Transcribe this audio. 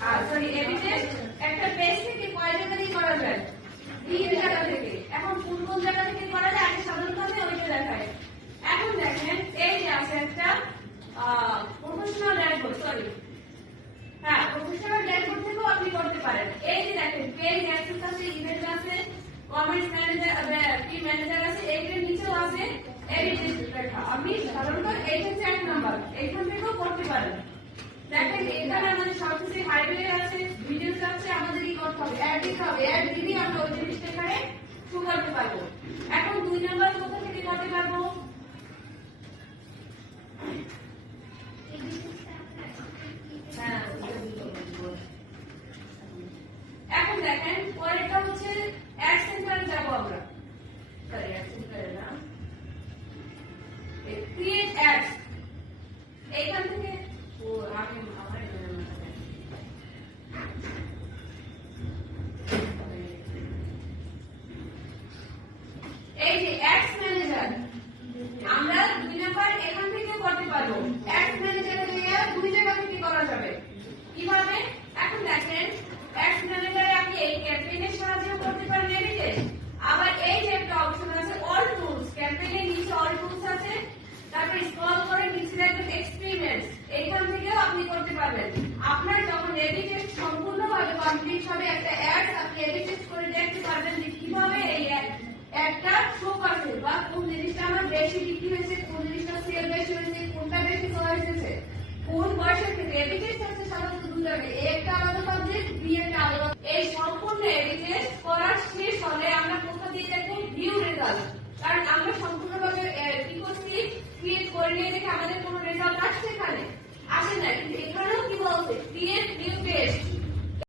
Sorry AB test একটা page থেকে কয় জায়গা দিয়ে করা যায়? 3 জায়গা থেকে। এখন কোন কোন জায়গা থেকে করা যায় আগে সাধারণত আমি ওইটা দেখাই। এখন দেখেন এই যে আছে একটা প্রফেশনাল ড্যাশবোর্ড, সরি হ্যাঁ প্রফেশনাল ড্যাশবোর্ড থেকেও আপনি করতে পারেন। এই যে দেখেন পেজ অ্যাক্সেস আছে, ইভেন্ট আছে, কমেন্টস ম্যানেজার, কি ম্যানেজার আছে, এইটার নিচেও আছে এবি টেস্ট লেখা। আপনি সাধারণত এই হচ্ছে 1 নাম্বার, এইখান থেকেও করতে পারেন। দেখেন এখানে আমাদের সবকিছু হাইওয়ে আছে, ভিডিওস আছে, আমাদের কি করতে হবে? অ্যাড দিতে হবে। অ্যাড দিলেই আমরা ওই জিনিসটা এখানে শুরু করতে পারবো। এখন 2 নাম্বার কোথা থেকে করতে পারবো? এখন দেখেন পরেরটা হচ্ছে অ্যাড সেন্টারে যাব আমরা। সরি অ্যাড সেন্টারে না, ক্রিয়েট অ্যাডস। এইখান থেকে ও আমি আমার এই যে অ্যাডস ম্যানেজার আমরা 2 নাম্বার এখান থেকে করতে পারবো। অ্যাডস ম্যানেজারে গিয়ে 2 জায়গা থেকে করা যাবে। কিভাবে? এখন দেখেন অ্যাডস ম্যানেজারে আপনি এই ক্যাম্পেইনের সাহায্যে করতে পারেন এবি টেস্ট। আবার এই যে একটা অপশন আছে অল টুলস, ক্যাম্পেইনের নিচে অল টুলস আছে, তারপর স্ক্রল করে নিচে দেখবেন এক্সপেরিমেন্টস, এইখান থেকেও আপনি করতে পারবেন। আপনার যখন এবি টেস্ট সম্পূর্ণভাবে কমপ্লিট হবে একটা অ্যাডস আপনি এবি টেস্ট করে দেখতে পারবেন যে কিভাবে এই একটা শো করছে বা কোন জিনিসটা আমার বেশি বিক্রি হয়েছে, কোন জিনিসটা সেল বেশি হয়েছে, কোনটা বেশি চয়েস হয়েছে, কোন বয়সের থেকে। এবি টেস্ট হচ্ছে সাধারণত